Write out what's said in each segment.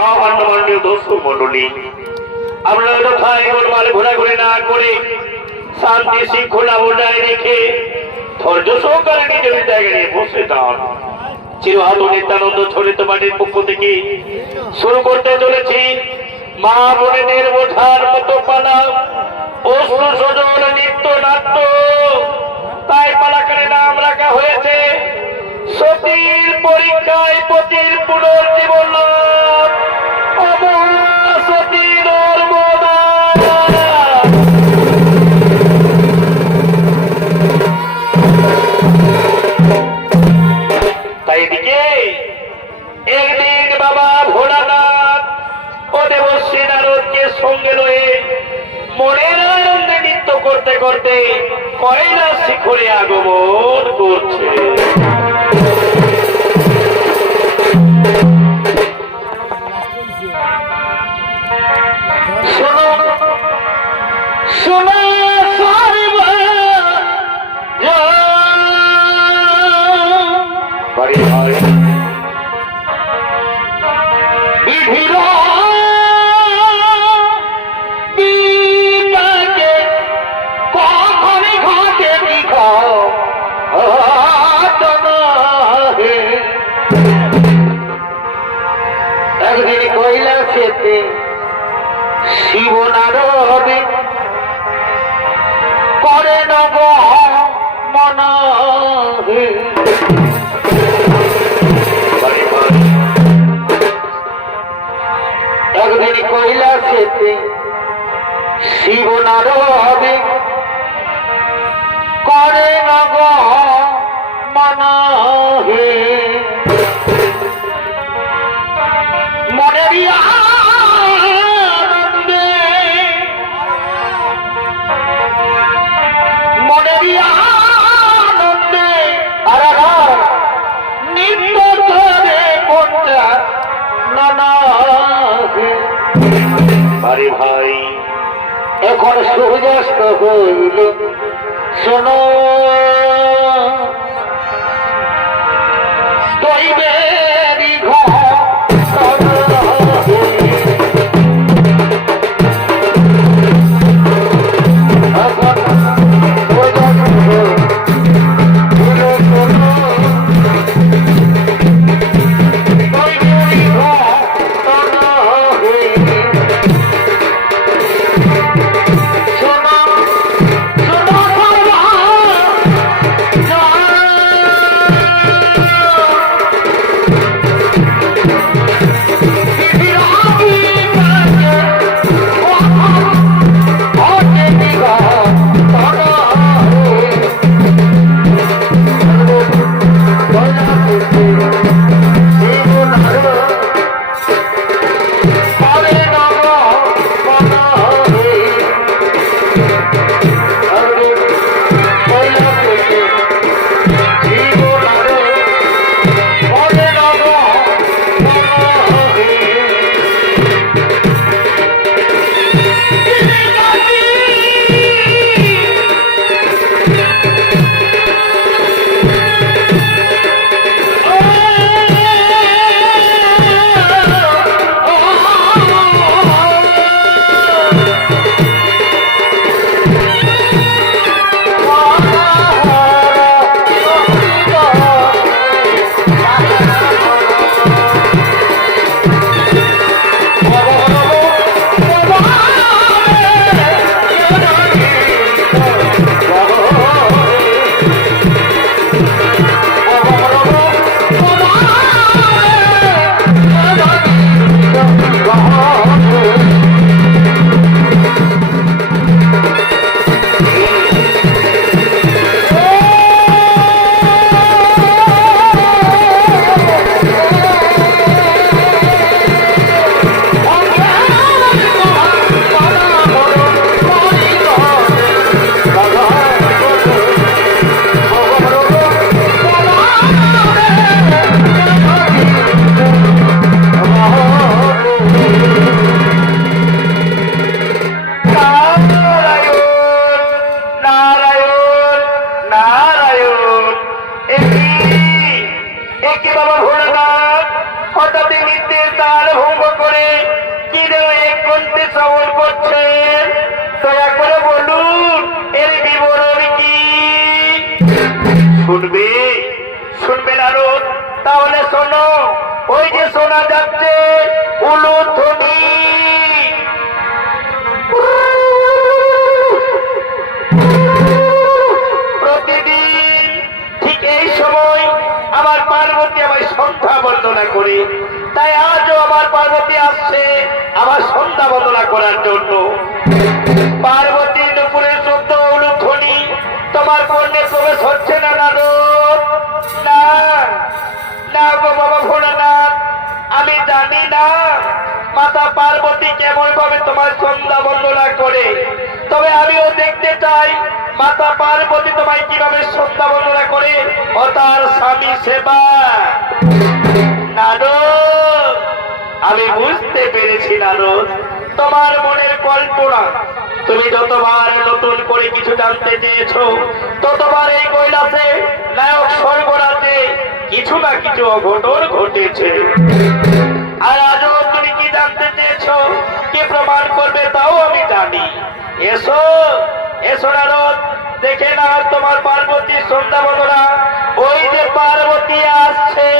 মাননীয় দর্শক মন্ডলী, আমরা ভাই গোলমাল ঘোরাঘুরি না করে শান্তি শৃঙ্খলা বজায় রেখে ধৈর্য সহকারে নিজের জায়গায় নিয়ে বসে দাঁড় চিরহাত নিত্যানন্দ ছড়িত বাড়ির পক্ষ থেকে শুরু করতে চলেছি মা বোনেদের বোঝার মতো পালা অশ্রু সজল নিত্য নাট্য। তাই পালাকারে নাম রাখা হয়েছে সতীর পরীক্ষায় পতির পুনর্জীবন লাভ সতী নর্মদা। তাই দিকে একদিন বাবা ভোলানাথ ও দেবশ্রী নারদকে সঙ্গে লয়ে মনের আনন্দে নৃত্য করতে করতে কৈলাস শিখরে আগমন করছে। একদিন কৈলাসেতে শিব নারদ করে নব মন একদিন কৈলাসেতে শিব নারদ করে নব মন মনের আনন্দে মনের আনন্দে নিত্য ধরে কোনটা নানা ভাই ভাই এখন সূর্যাস্ত হইল শোনো দৈবেরই ঘর করে কি যেন এক ঘন্টে শ্রবণ করছেন, দয়া করে বলুন এর বিবরণ কি? শুনবে শুনবে নারদ? তাহলে শোনো, ওই যে শোনা যাচ্ছে উলুধ্বনি, প্রতিদিন ঠিক এই সময় আমার পার্বতী আমায় সন্ধ্যা বন্দনা করে। তাই আজও আমার পার্বতী আসছে আমার সন্ধ্যা বন্দনা করার জন্য। পার্বতী দুপুরের শব্দ উলুধ্বনি তোমার কর্ণে প্রবেশ হচ্ছে না নারদ? না না গো বাবা ভোলানাথ, আমি জানি না মাতা পার্বতী কেমন ভাবে তোমার সন্ধ্যা বন্দনা করে, তবে আমিও দেখতে চাই মাতা পার্বতী তোমায় কিভাবে সন্ধ্যা বন্দনা করে ও তার স্বামী সেবা। নারদ, আমি বুঝতে পেরেছি নারদ তোমার মনের কল্পনা। তুমি যতবার নতুন করে কিছু জানতে চেয়েছো, ততবার এই কৈলাসে নায়ক স্বর্গরাজে কিছু না কিছু অঘটন ঘটেছে। আর আজও তুমি কি জানতে চেয়েছো, কি প্রমাণ করবে তাও আমি জানি। এসো এসো নারদ, দেখে না তোমার পার্বতী সন্ধ্যা বন্দনা। ওই যে পার্বতী আসছে।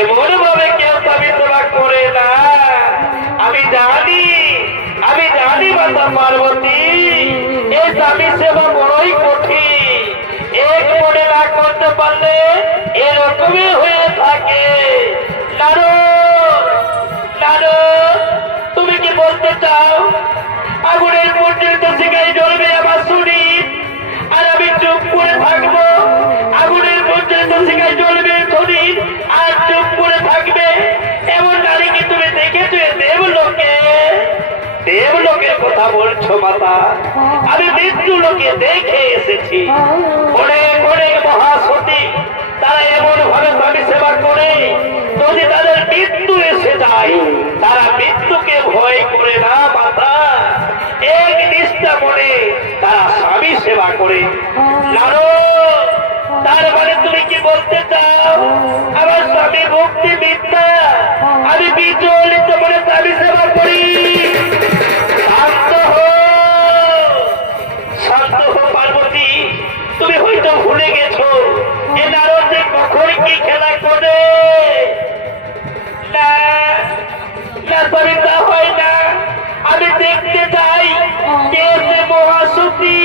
এমন ভাবে কেউ স্বামী সেবা করে না। আমি জানি মাতা পার্বতী, এই স্বামী সেবা বড়ই কঠিন। এক মনে না করতে পারলে এরকমই হয়ে থাকে। তুমি কি বলতে চাও আগুনের পর্যন্ত শিখাই জ্বলবে আমার শরীর? মৃত্যু লোকে দেখে এসেছি অনেক অনেক মহাসতী তারা এমন ভাবে স্বামী সেবা করে যদি তাদের মৃত্যু এসে যায় তারা মৃত্যুকে ভয় করে না মাতা এক নিষ্ঠা মনে তারা স্বামী সেবা করে জানো তার মানে তুমি কি বলতে চাও আমার স্বামী ভক্তি বিদ্যা আমি বিচলিত মনে স্বামী সেবা করি শান্ত হো পার্বতী তুমি হয়তো ভুলে গেছো এ নারদ যে কখন কি খেলা করে না না স্বামী তা হয় না আমি দেখতে চাই কে সে মহাসতী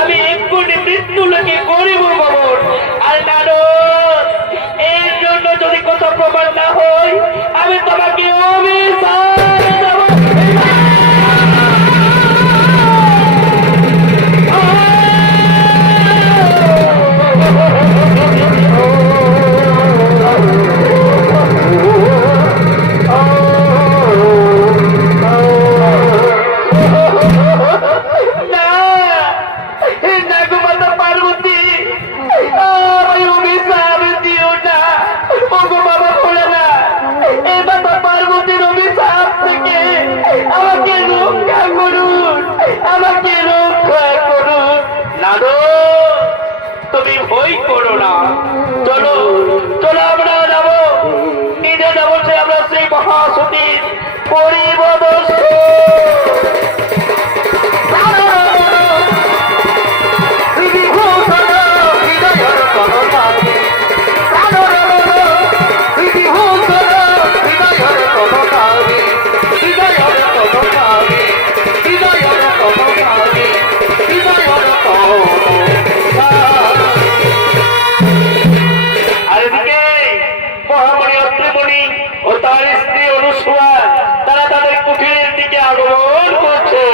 আমি এক্ষুনি মৃত্যু লোকে করিব বাবন আর নারদ এর জন্য যদি কত প্রমাণ না হয় আমি তোমাকে অভিশাপ দেব তুমি ভয় করো না চলো চলো আমরা যাবো নিজে যাবো সে আমরা সেই মহাসতীর পরিবদর্শ ও তার স্ত্রী অনুসূয়া তারা তাদের কুঠিরের দিকে আগমন করছে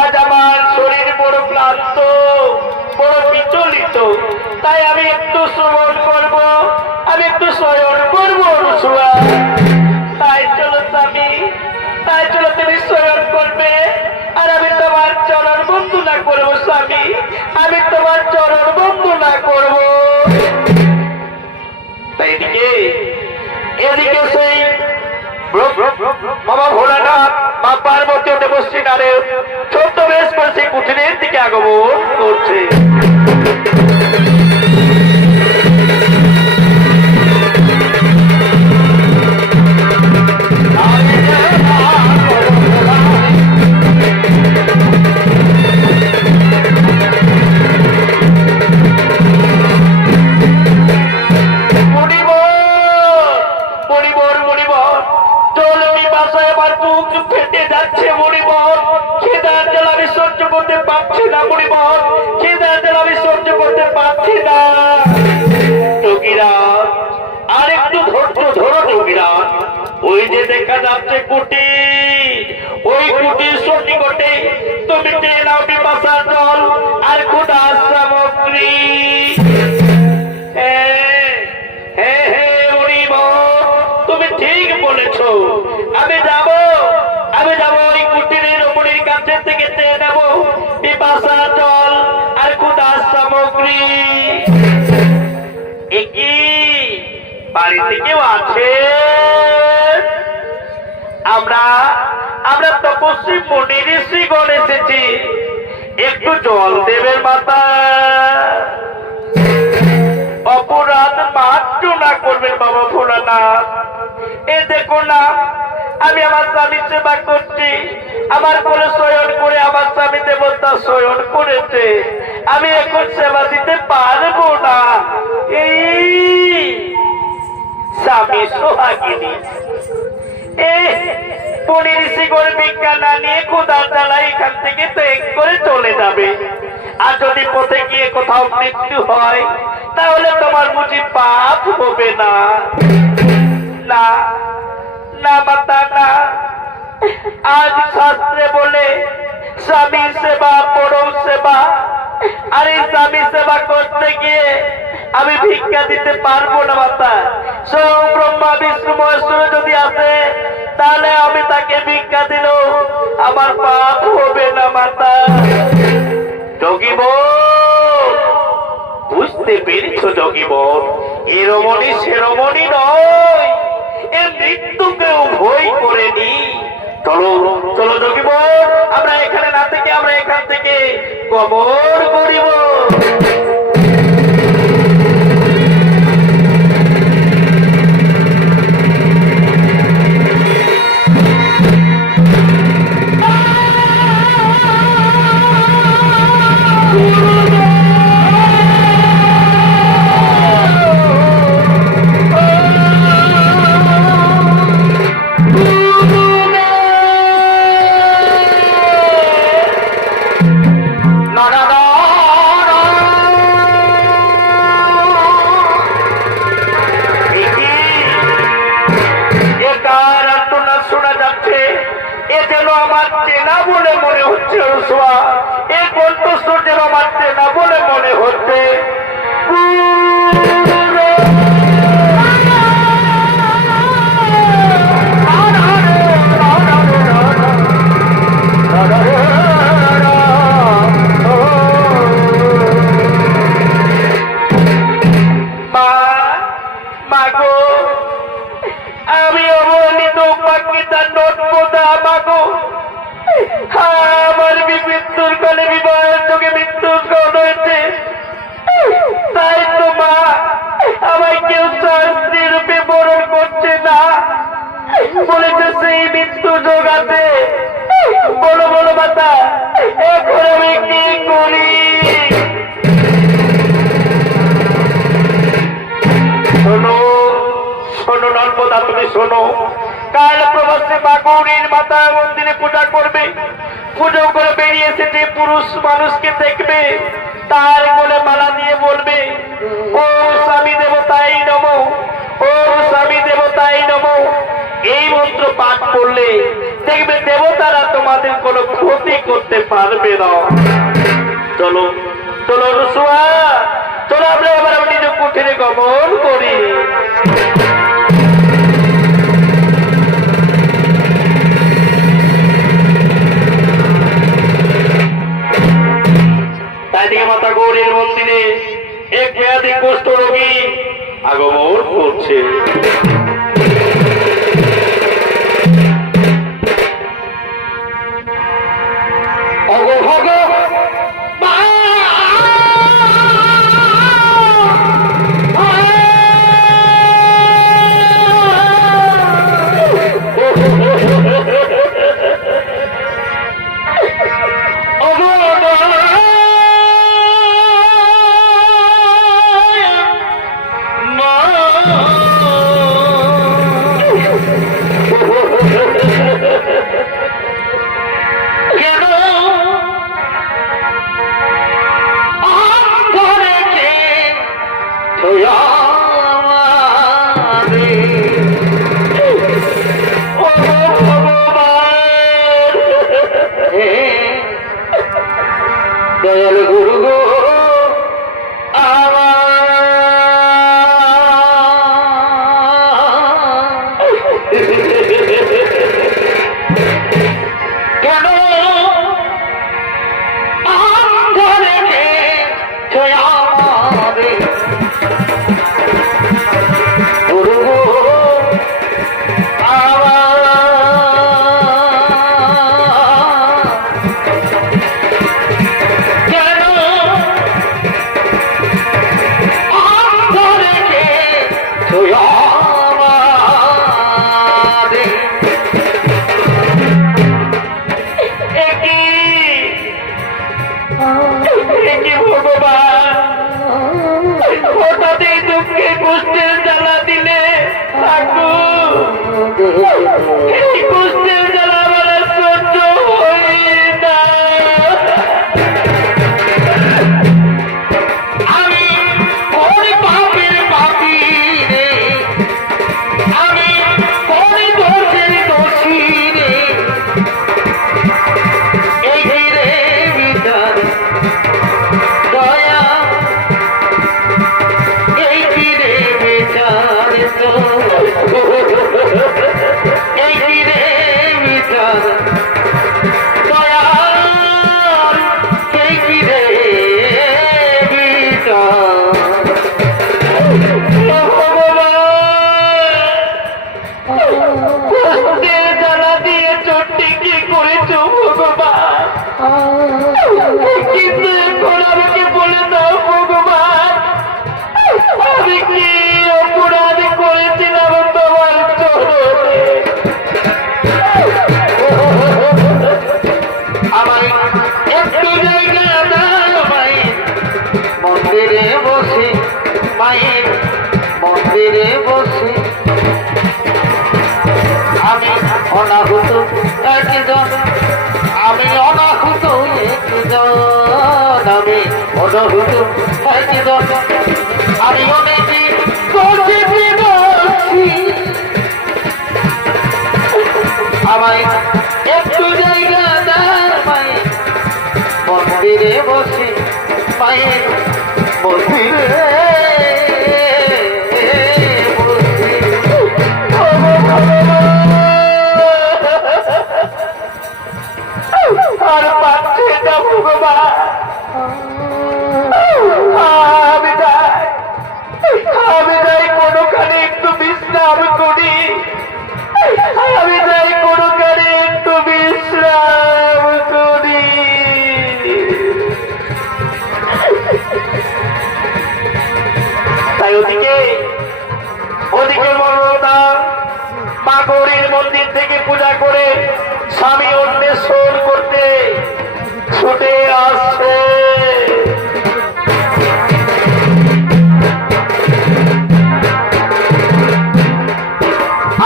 আজ আমার শরীর বড় ক্লান্ত বড় বিচলিত তাই আমি একটু শ্রবণ করব আমি একটু শয়ন করবো অনুসূয়া তাই চলো স্বামী তাই চলো তুমি শয়ন করবে আর আমি তোমার চরণ বন্দনা করবো স্বামী আমি তোমার চরণ বন্দনা করবো তাই এদিকে সেই বাবা ভোলানাথ মা পার্বতী দেবশ্রী নারে ছোট্ট বেশ করে সেই কুঠিরের দিকে আগমন করছে ফেটে যাচ্ছে মরিবর খিদার জ্বালা আমি সহ্য করতে পারছি না মরিবর খিদার জ্বালা আমি সহ্য করতে পারছি না যোগীরা আর একটু ধৈর্য ধরো যোগীরা ওই যে দেখা যাচ্ছে কুটি ওই কুটির সন্নিকটে তুমি চেয়ে নাও পিপাসার জল আর ক্ষুধার সামগ্রী তুমি ঠিক বলেছো আমি যাবো ওই কুটিরের রমণীর কাছে থেকে চেয়ে নেব পিপাসা জল আর ক্ষুধার সামগ্রী একই বাড়িতে কেউ আছে আমরা তপস্বী মুনি ঋষিগণ এসেছি একটু জল দেবেন মাতা অপরাধ মার্জনা করবেন বাবা ভোলানাথ এ দেখো না আমি আমার স্বামী সেবা করছি আমার কোলে শয়ন করে আমার স্বামী দেবতা শয়ন করেছে আমি এখন সেবা দিতে পারবো না এই স্বামী সোহাগিনী পনির শিকড় ভিক্ষা না নিয়ে ক্ষুধার জ্বালায় এখান থেকে ত্যাগ করে চলে যাবে। আর যদি পথে গিয়ে কোথাও মৃত্যু হয় তাহলে তোমার বুঝি পাপ হবে না? না না মাতা না, আজ শাস্ত্রে বলে স্বামীর সেবা পরম সেবা। আর এই স্বামী সেবা করতে গিয়ে আমি ভিক্ষা দিতে পারবো না মাতা। স্বয়ং ব্রহ্মা বিষ্ণু মহেশ্বর যদি আসে তাহলে আমি তাকে ভিক্ষা দিল আমার পাপ হবে না মাতা। যোগীব, বুঝতে পেরেছ যোগীব? এ রমণী সে রমণী নয়, এ মৃত্যুকেও ভয় করেনি। চলো চলো যোগীব, আমরা এখানে না থেকে আমরা এখান থেকে কবর করিব। আমার মৃত্যুর কালে বিবাহের যোগে মৃত্যুর হয়েছে, তাই তো মা আমায় কেউ স্ত্রী রূপে বরণ করছে না। বলেছে সেই মৃত্যু যোগ আছে। বলো বলো মাতা, এখন আমি কি করি? শোনো শোনো নর্মদা, তুমি শোনো। কাল প্রবাসে মা গৌরীর মাতা মন্দিরে পূজা করবে। পুজো করে বেরিয়ে এসেছে পুরুষ মানুষকে দেখবে, তার কোলে মালা দিয়ে বলবে ও স্বামী দেবতাই নমঃ, ও স্বামী দেবতাই নমঃ। এই মন্ত্র পাঠ করলে দেখবে দেবতারা তোমাদের কোনো ক্ষতি করতে পারবে না। চলো চলো রুসুয়া, চলো আমরা এবার নিজ কুঠিরে গমন করি। তাইদিকে মাতা গৌরীর মন্দিরে এক ব্যাধি কুষ্ঠ রোগী আগমন করছে। আমার একটু জায়গা দাও মায়ের মন্দিরে বসে, মায়ের মন্দিরে বসে আমি অনাহুত একজন, আমি অনাহুত একজন, আমি অনাহুত একজন, আমি অনেকদিন বসে বসি, আমায় একটু জায়গা দাও মায়ের মন্দিরে বসে, মায়ের মন্দিরে আর পাচ্ছে না ভগবান, আমি যাই কোনোখানে একটু বিশ্রাম করি, আমি যাই কোনোখানে একটু বিশ্রাম করি। তাই ওদিকে মমতা মা গৌরীর মন্দির থেকে পূজা করে স্বামী অন্বেষণ করতে ছুটে আসছে।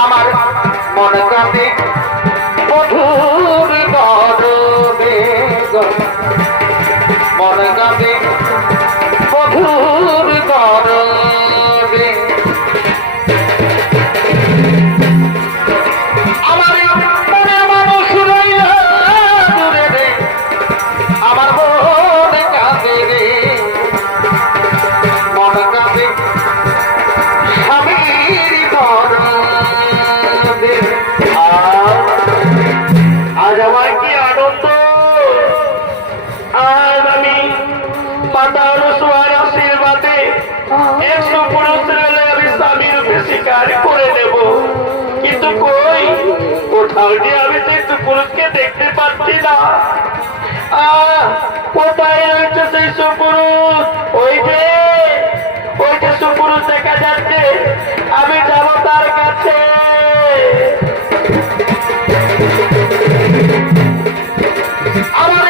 আমার মনে কাঁদে মধুর গরবে, মনে কাঁদে মধুর গরবে, আমার মনে মানুষ রইল দূরে রে, আমার মনে কাঁদে রে, মনে কাঁদে স্বামীর গরবে। আজ আমার কি আনন্দ, আজ আমি মাতা অনুসূয়ার আশীর্বাদে 100 পুরুষের আমি স্বামী রূপে স্বীকার করে নেব। কিন্তু কই, কোথাও যে আমি তো একটু পুরুষকে দেখতে পাচ্ছি না। কোথায় রয়েছে সেই সুপুরুষ? ওই যে সুপুরুষ দেখা যাচ্ছে, আমি যাব তার কাছে। আমার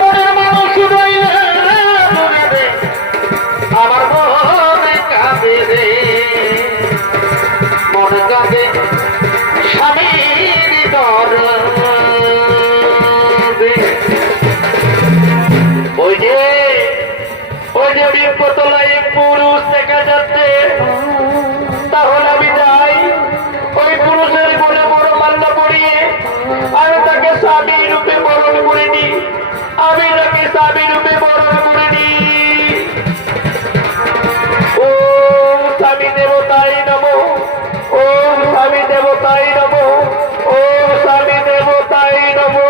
মনের মানুষ রইল দূরে রে, আমার মনে কাঁদে রে, মনে কাঁদে স্বামীর গরবে। ওই যে বিপতলায় এক পুরুষ দেখা যাচ্ছে, তাহলে আমি যাই ওই পুরুষের বলে বড় মাল্লা পড়িয়ে আমি তাকে স্বামী রূপে বরণ করে নি, আমি তাকে স্বামী রূপে বরণ করে নি। ও স্বামী দেবতাই নমঃ, ও স্বামী দেবতাই নমঃ, ও স্বামী দেবতাই নমঃ।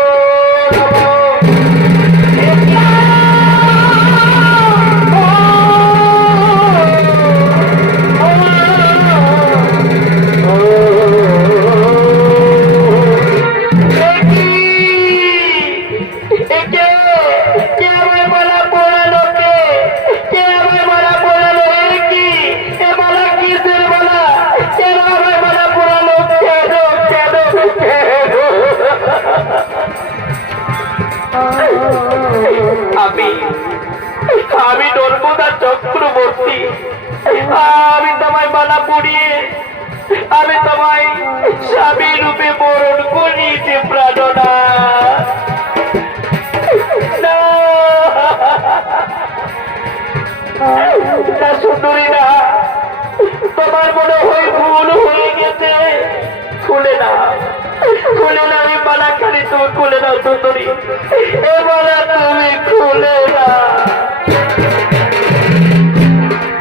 আমি নর্মদা চক্রবর্তী, আমি তোমায় মালা পরিয়ে আমি তোমায় স্বামী রূপে বরণ করিয়েছি প্রাণনা। সুন্দরী না, তোমার মনে হয় ভুল হয়ে গেছে। খুলে না, আমি মালা খালি, তুমি খুলে নাও সুন্দরী, এ মালা তুমি খুলে না।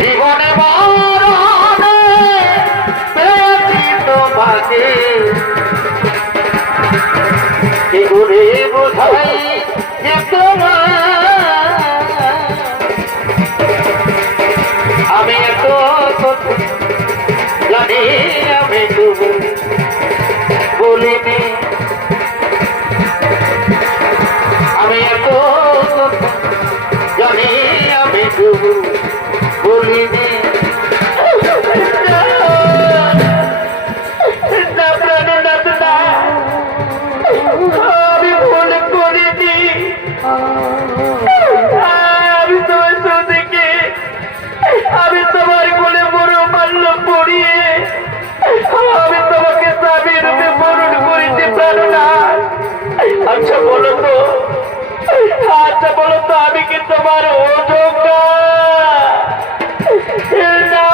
জীবনে মরণে পেয়েছি তোমাকে, কি করে বোঝাই যে তোমার আমি এত জানি, আমি তবু বলিনি, আমি এত জানি, আমি তবু বলিনি। তোমার অযোগ্য না।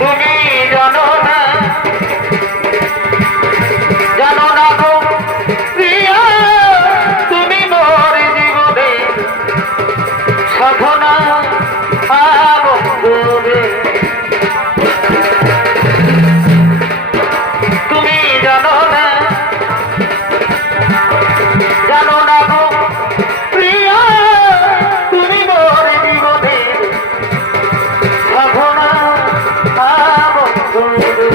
তুমি জানো না গো প্রিয়া, তুমি মোর জীবনে সাধনা বন্ধুরে। তুমি জানো না গো প্রিয়া, তুমি মোর জীবনে সাধনা বন্ধুরে।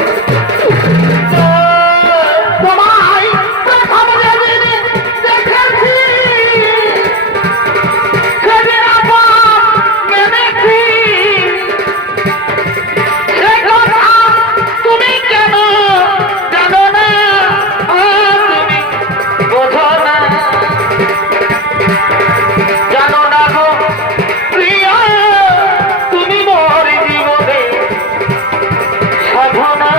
তোমায় প্রথম যেদিন দেখেছি সেদিন আমার মেনেছি সে কথা তুমি কেন জানো না, তুমি বোঝো না। জানো না গো প্রিয়া, তুমি মোর জীবনে সাধনা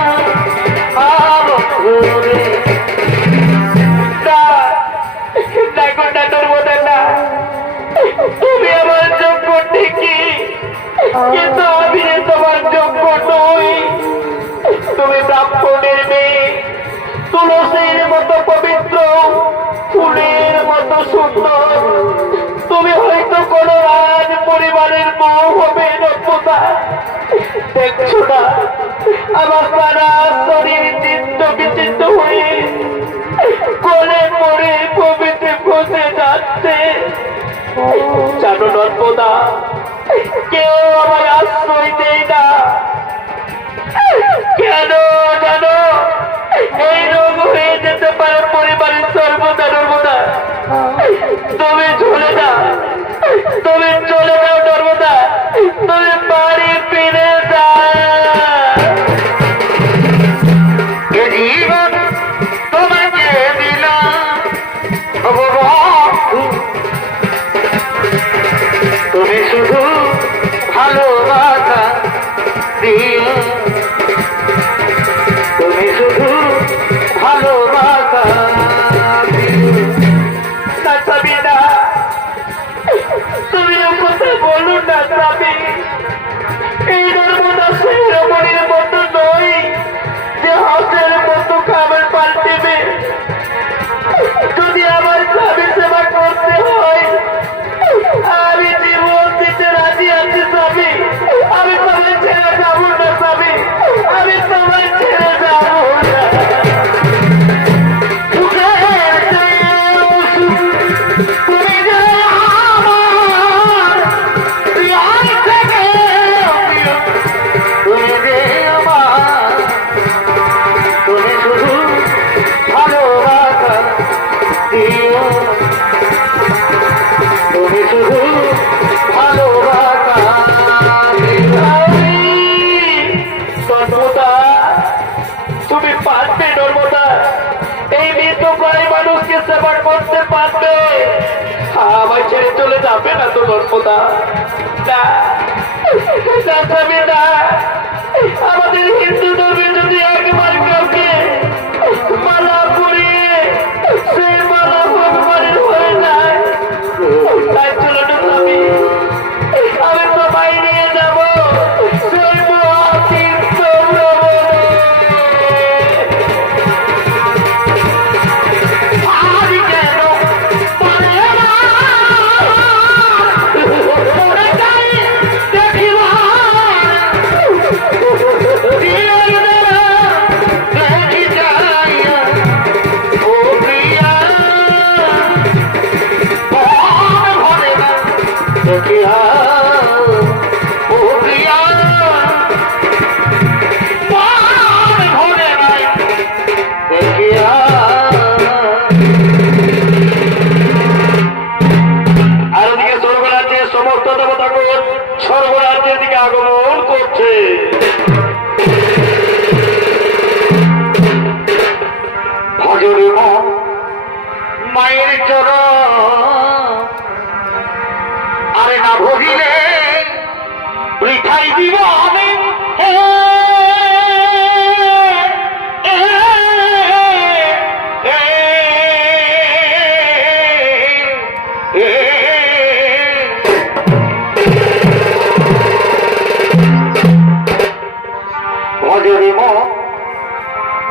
বন্ধুরে। তুমি আমার যোগ্য ঠিকই, কিন্তু আমি তোমার যোগ্য নই। তুমি ব্রাহ্মণের মেয়ে, তুলসীর মতো পবিত্র, ফুলের মতো সুন্দর। তুমি হয়তো কোন রাজ পরিবারের বউ হবে নব্যতা। দেখছো না আমার সারা শরীর চিত্ত বিচিত্ত হয়ে কোলে পড়ে পবিত্রে বসে যাচ্ছে। জানো নর্মদা, কেউ আমায় আশ্রয় দেয় না। কেন জানো? এই রোগ হয়ে যেতে পারে পরিবারের সর্বদা। নর্মদা তুমি চলে যাও, তুমি চলে যাও নর্মদা, তুমি বাড়ি ফিরে যাও। জীবন তোমাকে দিলাম, তুমি শুধু ভালোবাসা দিও, তুমি শুধু ভালোবাসা দিও। তুমি কথা বলুন না স্বামী, এই নর্মদা সেই রমণীর মতো নই যে হাঁসের মতো খাবার পাল্টেবে। যদি আমার স্বামী সেবা করতে হয় আমি জীবন দিতে রাজি আছি স্বামী। আমি তোমায় ছেড়ে যাবো না স্বামী, আমি তোমায় ছেড়ে যাবো না। তুমি যে আমার প্রিয় থেকে প্রিয়, তুমি যে আমার, তুমি শুধু ভালোবাসা দিও, তুমি শুধু ভালোবাসা নর্মদা। তুমি পারবে নর্মদা, এই মৃত প্রায় মানুষকে সেবা করতে পারবে। আমায় ছেড়ে চলে যাবে না তো নর্মদা? না না, আমাদের হিন্দু ধর্মে যদি একবার কাউকে মালা পরিয়ে সেই মালা ভগবানের হয়ে যায়, তাই চলো না স্বামী, আমি তোমায় নিয়ে যাবো সেই মহাতীর্থ ভ্রমণে। আমি কেন পারে না দেখিবা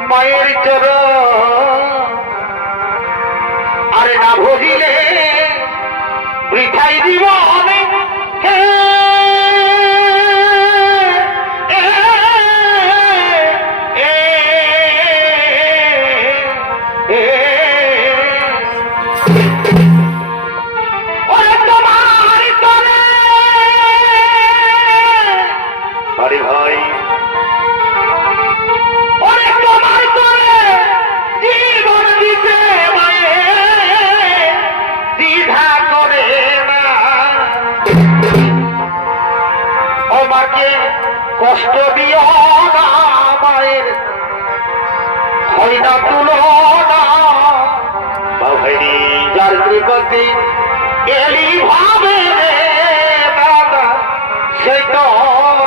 মায়ের চরণ আরে না ভজিলে বৃথাই জীবনে হে ভাই অনেক তোমার করে জীবন দিতে দ্বিধা করে না আমাকে কষ্ট দিও না মায়ের হয় না তুলনা ভাইনি যার কৃপতি এলি ভাবে দাদা সে তো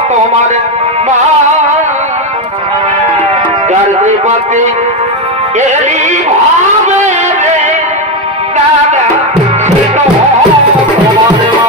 তোমার মা যার কৃপতি এলি ভাবে দাদা সে তো তোমার মা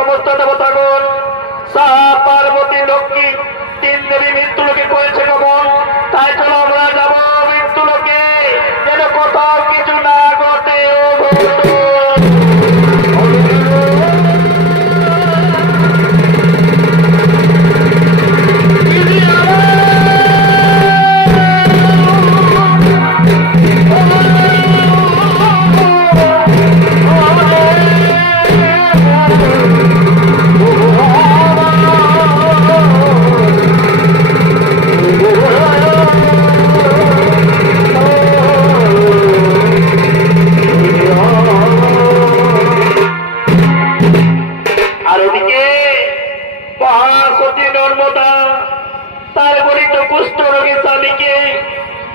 সমস্ত দেবতাগণ পার্বতী লক্ষ্মী তিন দেবী মৃত্যুলোকে করেছে গমন। তাই চলো আমরা যাব মৃত্যুলোকে, যেন কোথাও কিছু না ঘটে।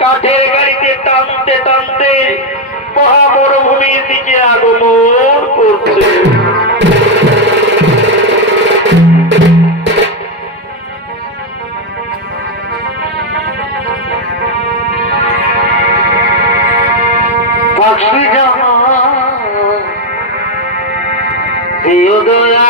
কাঠের গাড়িতে টানতে টানতে মহামরুভূমির দিকে আগমন করছে। পাখি জামা দিও দয়া,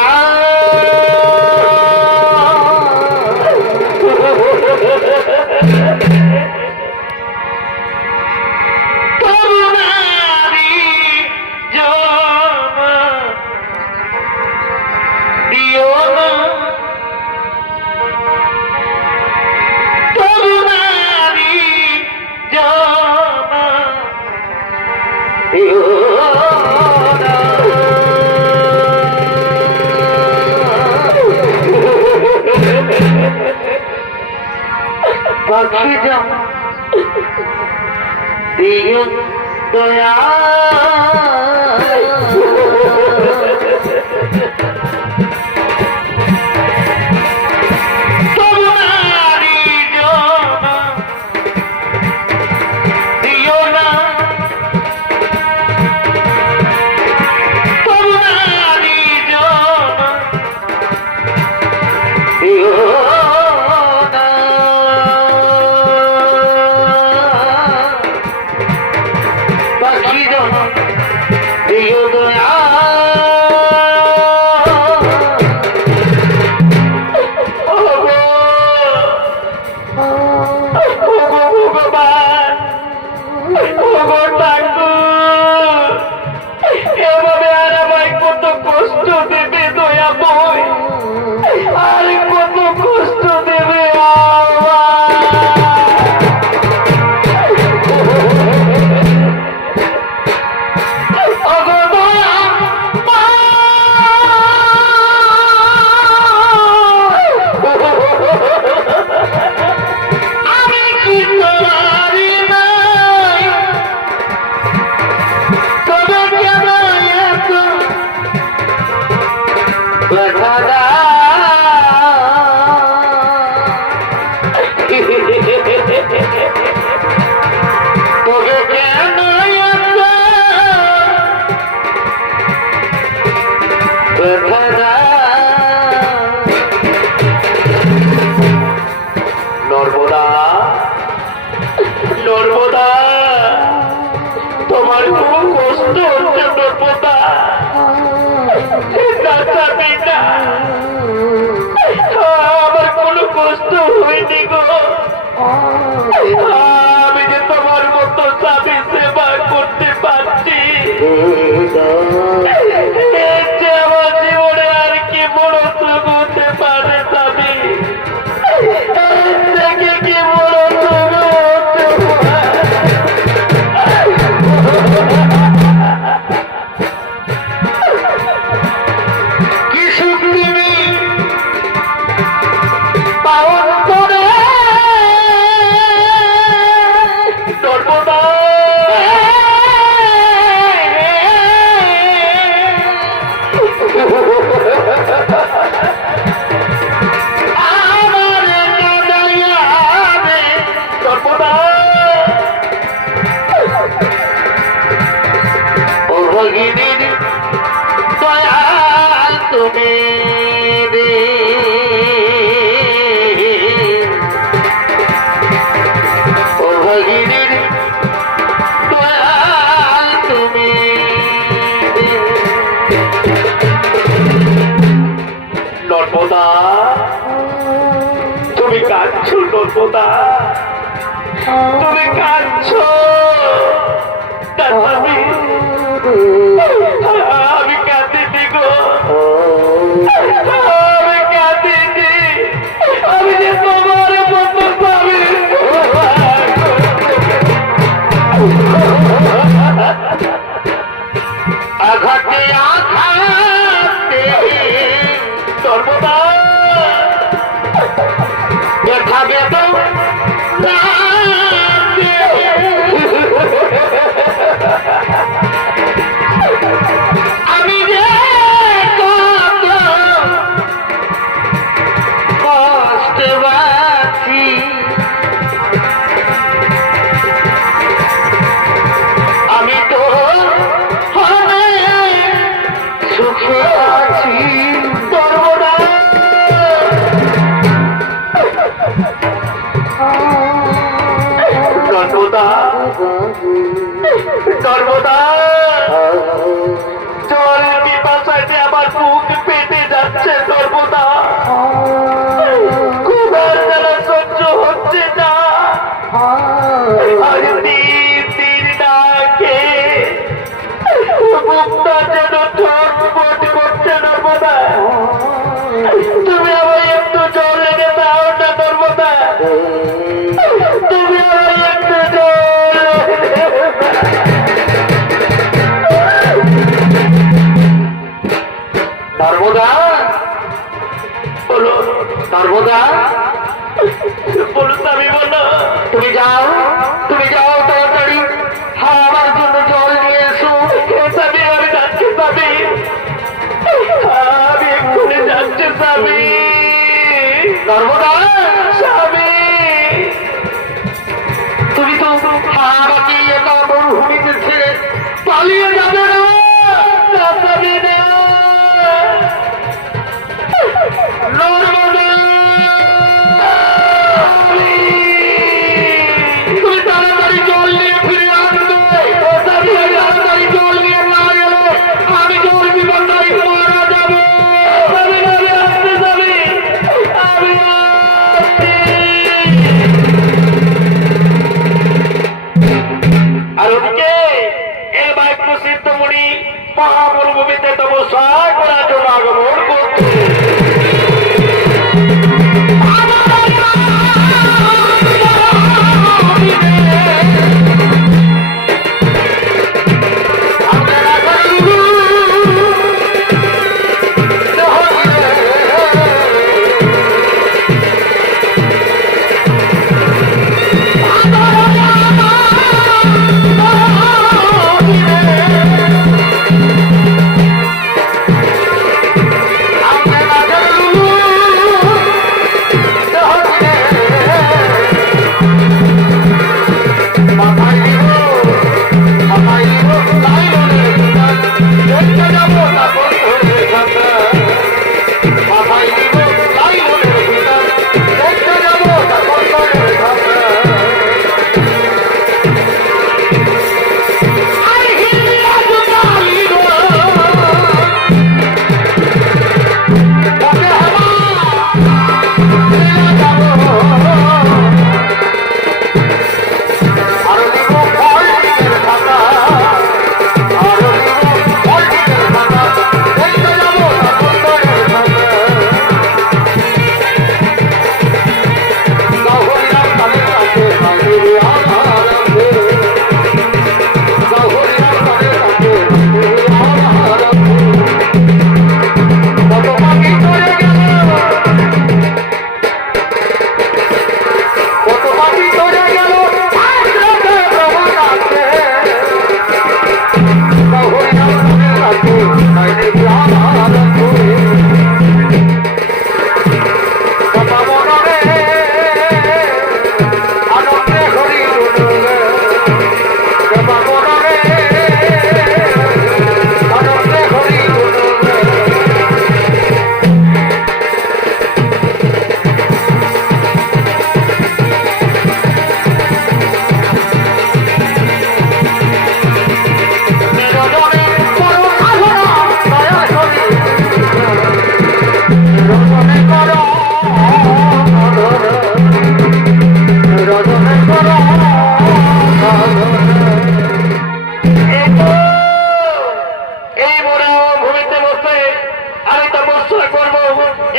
পাখি জামা দিও দয়া, নর্মদা নর্মদা, তোমার খুব কষ্ট হচ্ছে নর্মদা। আমার কোনো কষ্ট হয়নি গো, আমি যে তোমার মতো স্বামী সেবা করতে পারছি, আমার জীবনে আর কি বড় সুখ হতে পারে স্বামী, কি বড় সুখ হতে পারে। কি সুখ তুমি পালন করে ভগিনীর দয়াল তুমি রে, ও ভগিনীর দয়াল তুমি রে। সর্বদা তুমি কাঁদছো আমি কাঁদিনি গো, আমি কাঁদিনি, আমি যে তোমার মতো পাবি আঘাতে আঘাতে সর্বদা ব্যথা বেদনা আমি যে কত কষ্টে বাঁচি, আমি তো সুখে আছি সর্বদা। সর্বদা সর্বদা জলের পিপাসায় আমার বুক পেটে যাচ্ছে সর্বদা, খুব জ্বালা সহ্য হচ্ছে না, আর দিন দিন না খেয়ে বুকটা যেন ছটফট করছে সর্বদা। তুমি আমার একটু জল এনে দাও না সর্বদা, তুমি আমার একটু জল সর্বদা বলো, সর্বদা বলো, আমি বলো তুমি যাও, তুমি যাও তাড়াতাড়ি, হ্যাঁ আমার জন্য জল নিয়ে এসো। স্বামী আমি যাচ্ছি স্বামী, আমি এক্ষুনি যাচ্ছি স্বামী। সর্বদা স্বামী তুমি তো আমাকে একা মরুভূমিতে ছেড়ে পালিয়ে যাবে না স্বামী না। নর্মদা তুমি তাড়াতাড়ি জল নিয়ে ফিরে আসবে, তাড়াতাড়ি জল নিয়ে না গেলে আমি জল বিপন্নায় মারা যাবো। আর ওদিকে এই বাক্য সিদ্ধমণি মহামরুভূমিতে তপস্যা করার জন্য আগমন করছে।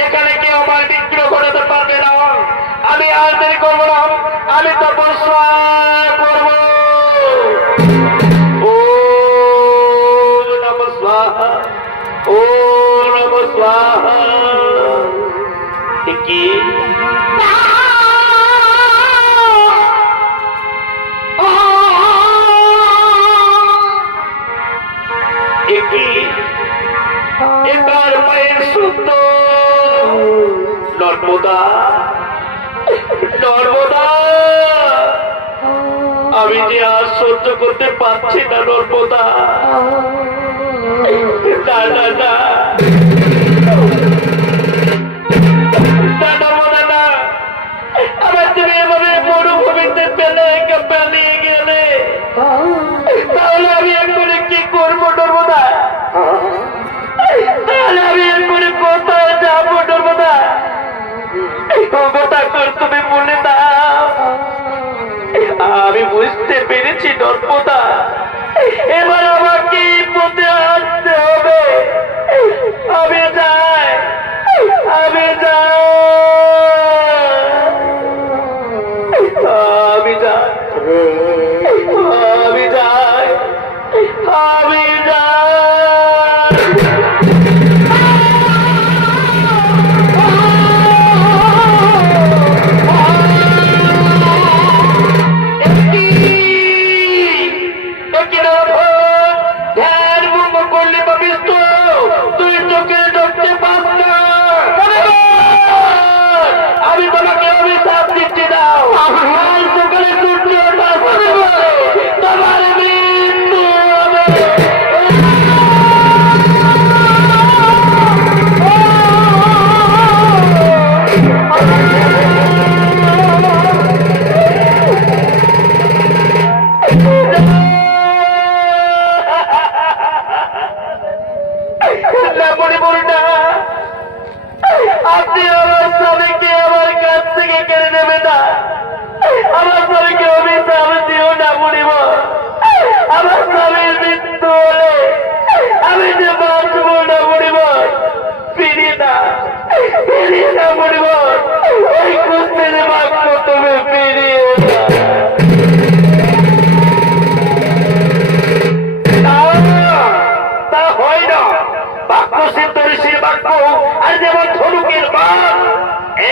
এখানে কেউ আমার বিগ্রহ ঘটাতে পারবে না। আমি আর দেরি করবো না, আমি তপস্যা করবো। ও নমঃ স্বাহা, ও নমঃ স্বাহা। কি এবার মায়ের শুদ্ধ নর্মদা, নর্মদা, আমি যে আর সহ্য করতে পারছি না নর্মদা। না না না নর্মদা না, আমার তুমি এভাবে মরুভূমিতে পেলে পালিয়ে গেলে তাহলে আমি এক্ষুনি কি করবো নর্মদা? তাহলে আমি এক্ষুনি কোথায় যাবো নর্মদা? কথা কর, তুমি বলে দাও। আমি বুঝতে পেরেছি নর্মদা, এবার আমাকে পথে আসতে হবে। আমি যাই, আমি যাই, আমি যাই, আমি যাই, আমি যাই। আমি তোমাকে অভিশাপ দিচ্ছি, দাও সকালে সূর্য তোমার মৃত্যু হবে। আপনি আমার স্বামীকে আমার কাছ থেকে কেড়ে নেবে না। আমার স্বামীকে অভিশাপ দিও না বুড়িব। আমার স্বামীর মৃত্যু হলে আমি যে বাঁচবো না বুড়িব। ফিরিয়ে না, ফিরিয়ে না বুড়িব। ওই কুস্তির বাক্য তুমি ফিরিয়ে না। তা হয় না, বাক্য সিদ্ধ ঋষির বাক্য আর যেমন ধনুকের বাণ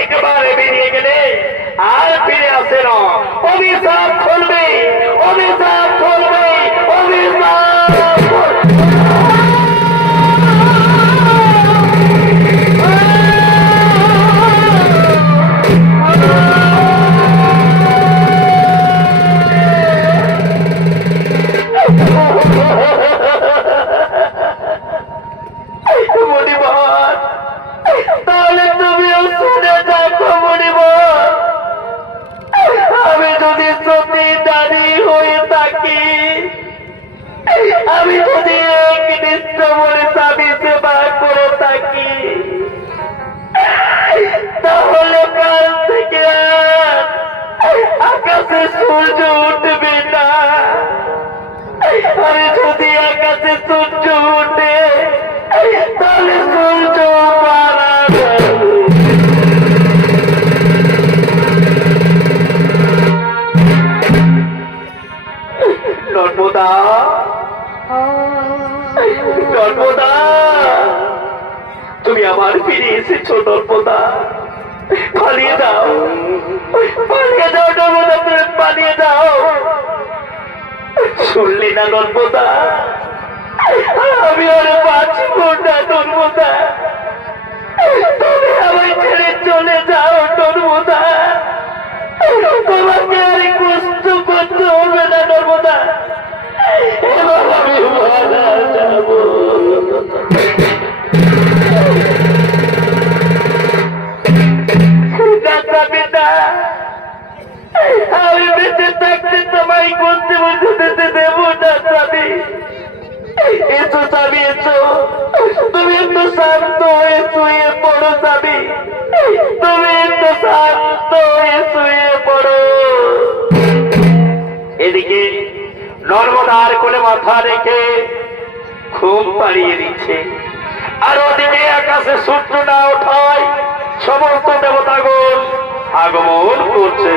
একবারে বেরিয়ে গেলে আর ফিরে আসে না। অভিশাপ চলবে, অভিশাপ চলবে, অভিশাপ। তাহলে তুমিও শুনে যাচ্ছ মণিবর, আমি যদি সত্যি দাঁড়ি হয়ে থাকি, আমি যদি একনিষ্ঠ মনে স্বামী সেবা করে থাকি, তাহলে কাল থেকে আকাশে সূর্য উঠবে না। আমি যদি আকাশে সূর্য উঠে তাহলে সূর্য মারা যাবে। নর্মদা, নর্মদা, তুমি আবার ফিরে এসেছো নর্মদা। পালিয়ে যাও, পালিয়ে যাও নর্মদা, তুমি পালিয়ে যাও। শুনলি না নর্মদা, আমি আর বাঁচব না নর্মদা। তুমি আমায় ছেড়ে চলে যাও নর্মদা। তোমাকে আর কষ্ট করতে হবে না নর্মদা। এবার আমি মারা যাব। আমি বেঁচে থাকতে তোমায় করতে বুঝতে দেব না স্বামী। এসো স্বামী, এসো, তুমি একটু শান্ত হয়ে শুয়ে পড়ো স্বামী। তুমি একটু শান্ত হয়ে শুয়ে পড়ো। এদিকে নর্মদার কোলে মাথা রেখে ঘুম পাড়িয়ে দিচ্ছে, আর ওদিকে আকাশে সূর্য না ওঠায় সমস্ত দেবতাগণ আগমন করছে।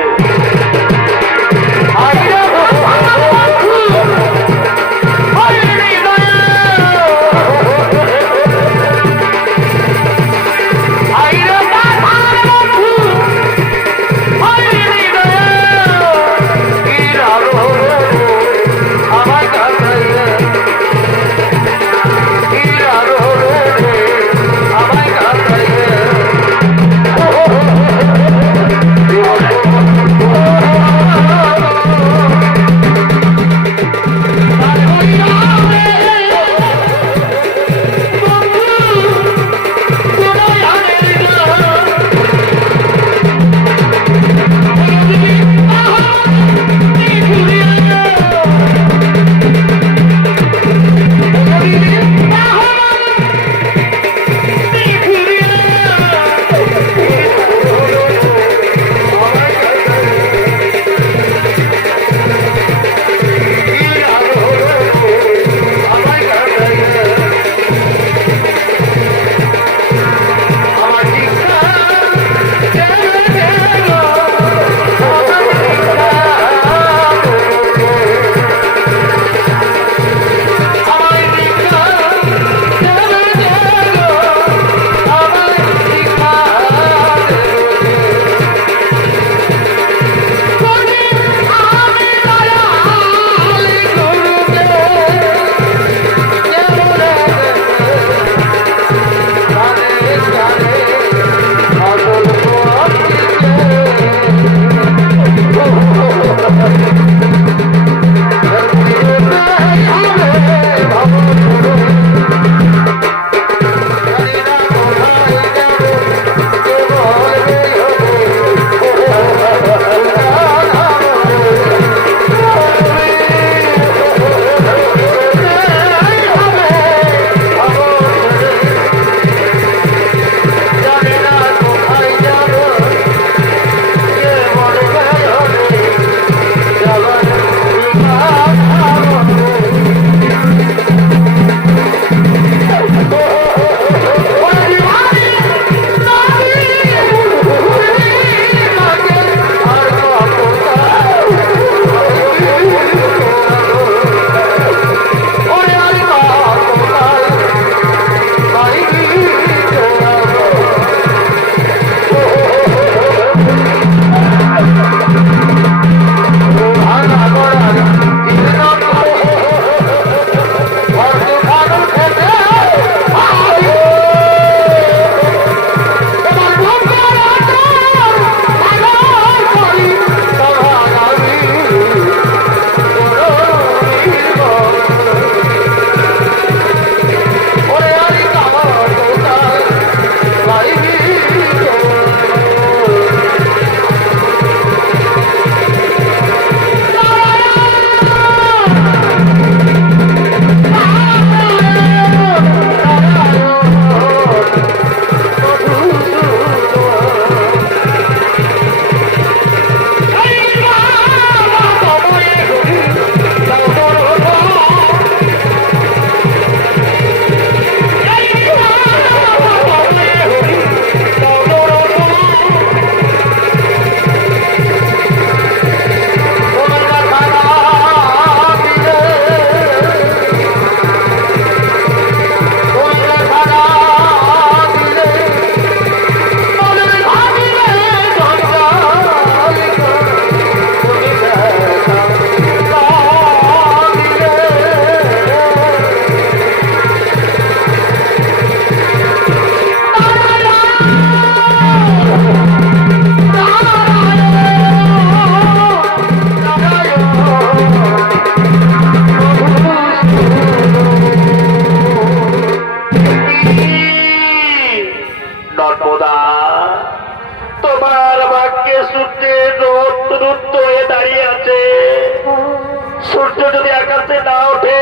সূর্য যদি আকাশে না ওঠে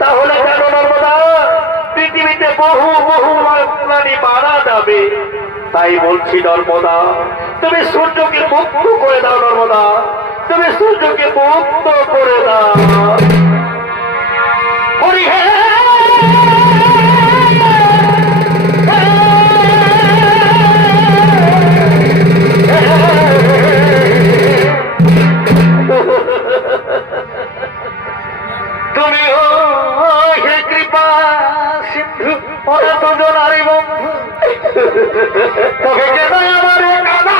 তাহলে কেন নর্মদা পৃথিবীতে বহু বহু প্রাণী মারা যাবে। তাই বলছি নর্মদা, তুমি সূর্যকে মুক্ত করে দাও। নর্মদা, তুমি সূর্যকে মুক্ত করে দাও। হরি হে দুজন আরে বন্ধু তোকে কেন আমার কাদা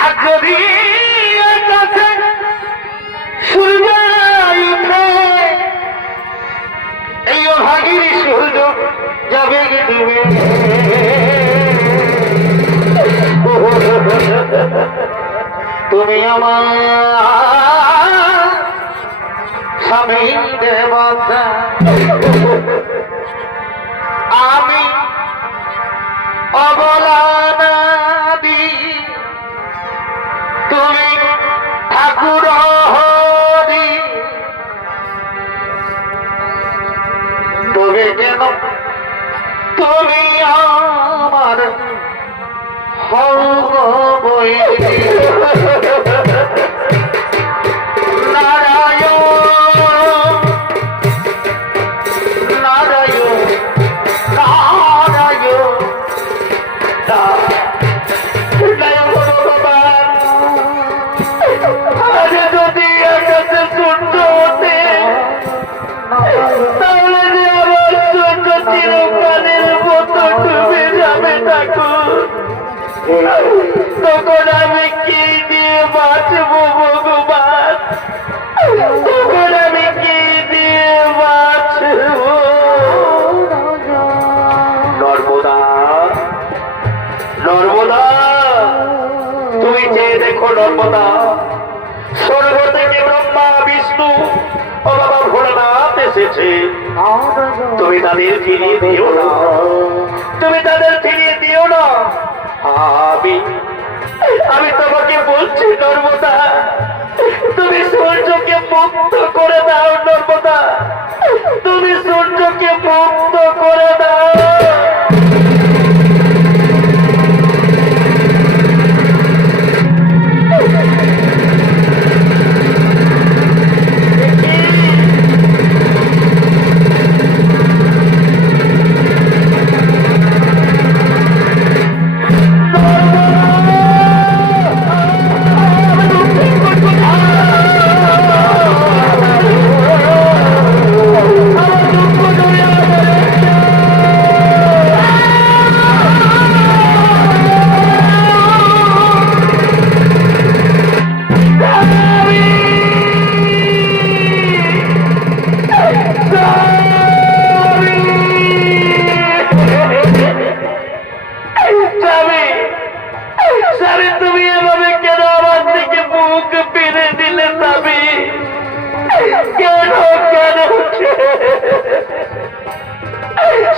আর যদি সূর্য উঠে এই ভাগির সূর্য যাবে ডুবে তুমি আমার স্বামী দেবতা আমি অবলাদি তুমি ঠাকুর হরি তবে কেন তুমি আমার হই নারায়ণ নারায়ণ নারায়ণ আরে যদি আকাশে সূর্য ওঠে তাহলে যে আমার সূর্য চিরকালের মতো ডুবে যাবে ঠাকুর তখন আমি কি দিয়ে বাঁচবো ভগবান তখন আমি কি দিয়ে বাঁচবো নর্মদা নর্মদা তুমি চেয়ে দেখো নর্মদা স্বর্গ থেকে ব্রহ্মা বিষ্ণু ও বাবা ভোলানাথ এসেছে তুমি তাদের ফিরিয়ে দিও না তুমি তাদের ফিরিয়ে দিও না আমি তোমাকে বলছি নর্মদা তুমি সূর্যকে মুক্ত করে দাও নর্মদা তুমি সূর্যকে মুক্ত করে দাও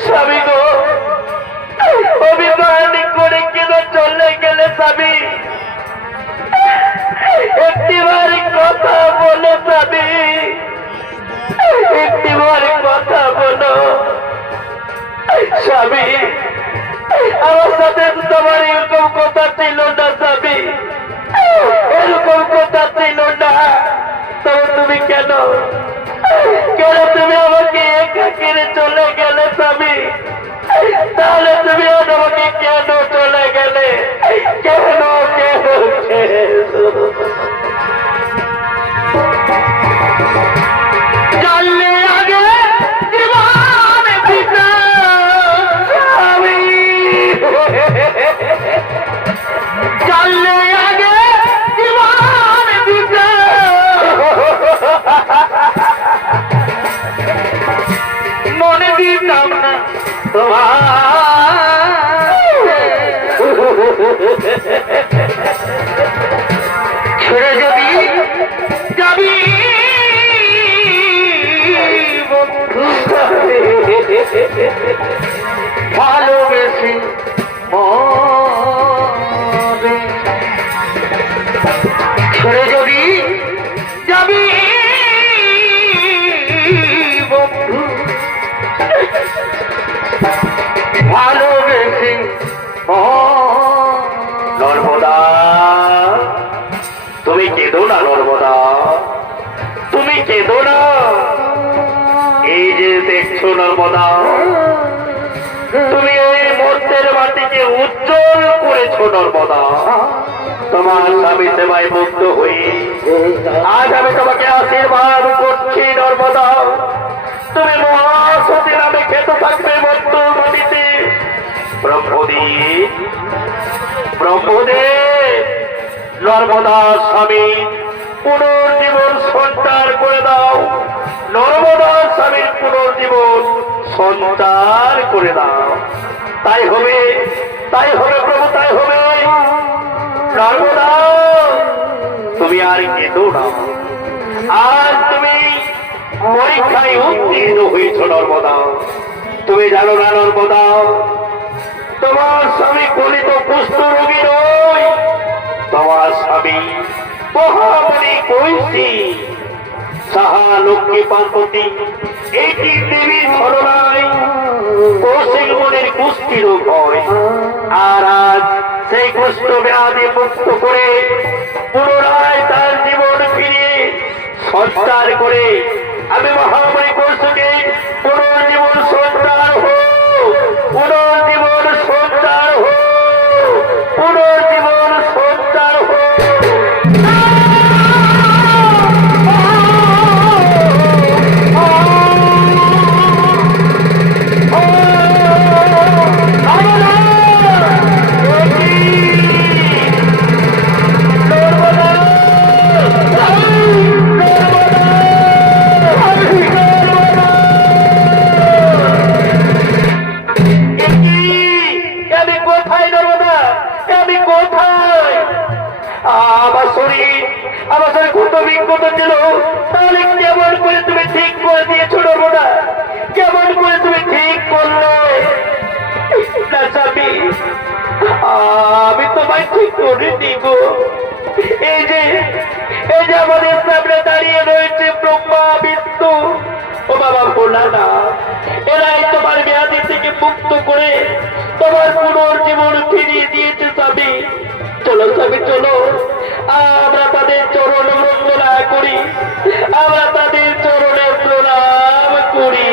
স্বামী গো অভিমান করে কেন চলে গেলে স্বামী একটিবার কথা বলো স্বামী একটিবার কথা বলো স্বামী আমার সাথে তোমার এরকম কথা ছিল না স্বামী এরকম কথা ছিল না তবে তুমি কেন কেন তুমি আমাকে একা কিনে চলে গেলে স্বামী তাহলে তুমি আমাকে কেন চলে গেলে কেন কেন জানলে আগে জীবন দিতে স্বামী জানলে আগে জীবন দিতে মনে দিতাম না ছেড়ে যদি যাবি বন্ধু ভালোবেসে মরে ছেড়ে যদি যাবি বন্ধু ভালোবেসে নর্মদা তুমি কেঁদো না নর্মদা তুমি কেঁদো না এই যে দেখছো নর্মদা তুমি এই মর্তের মাটিকে উজ্জ্বল করেছো নর্মদা তোমার স্বামী সেবায় মুক্ত হয়ে আজ আমি তোমাকে আশীর্বাদ করছি নর্মদা। তুমি মহাসতী নামে খেত থাকবে মধ্য নদীতে। ব্রহ্মদেব ব্রহ্মদেব নর্মদা স্বামী পুনর্জীবন সঞ্চার করে দাও। নর্মদা স্বামীর পুনর্জীবন সঞ্চার করে দাও। তাই হবে প্রভু, তাই হবে। নর্মদা তুমি আর কেঁদো না। আজ তুমি পরীক্ষায় উত্তীর্ণ হয়েছ নর্মদা। তুমি জানো না নর্মদা, তোমার স্বামী কলিত কুষ্ঠ রোগী নয়, তোমার স্বামী মহামণি কৈশী সাহা লক্ষ্মী পার্বতী এটি দেবীর ছলনায় কৌশিক মনের কুষ্ঠি রোগ হয়। আর আজ সেই কুষ্ঠ ব্যাধি মুক্ত করে পুনরায় তার জীবন ফিরিয়ে সঞ্চার করে আমি মহামণি কৈশীকে পুনর্জীবন সঞ্চার হোক, পুনর্জীবন সঞ্চার হোক, পুনর্জীবন সঞ্চার হোক। আমার শরীর কত বিক্ষত ছিল, তাহলে কেমন করে তুমি ঠিক করে দিয়েছো নর্মদা? কেমন করে তুমি ঠিক করলে? না স্বামী, আমি তোমায় ঠিক করে দিব। এই যে আমাদের সামনে দাঁড়িয়ে রয়েছে ব্রহ্মা বিষ্ণু ও বাবা ভোলা না, এরাই তোমার ব্যাধি থেকে মুক্ত করে তোমার পুনর্জীবন ফিরিয়ে দিয়েছে স্বামী। চলো স্বামী চলো, আমরা তাদের চরণে বন্দনা করি, আমরা তাদের চরণে প্রণাম করি।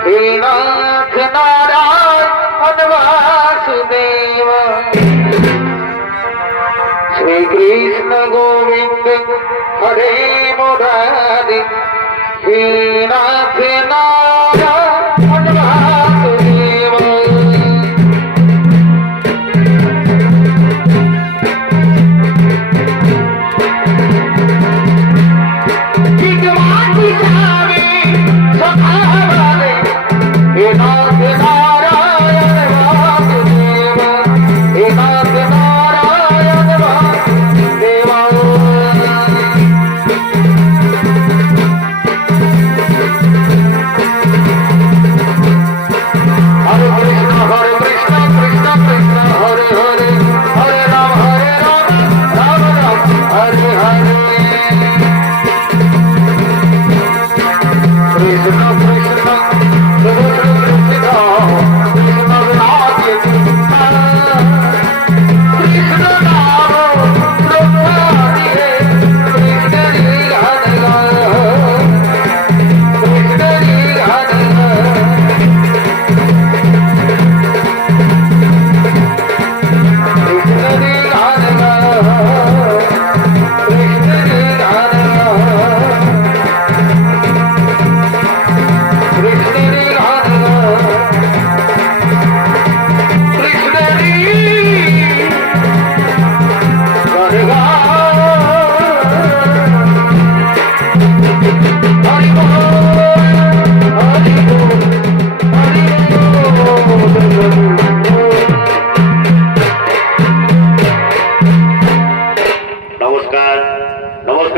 हे नाथ नारायण वासुदेव, श्री कृष्ण गोविंद हरे मुरारी, हे नाथ नारायण वासुदेव। हे नाथ नारायण वासुदेव, हे नाथ नारायण वासुदेव।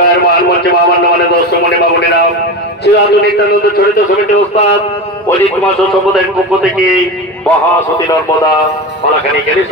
নমস্কার মান মঞ্চে মামান্য মানে দর্শক মনে মামুনেরা শ্রীরাধু নিত্যানন্দ চরিত সমিতি ওস্তাদ অজিত কুমার সম্প্রদায়ের পক্ষ থেকে মহাসতী নর্মদা পালাখানি গেলে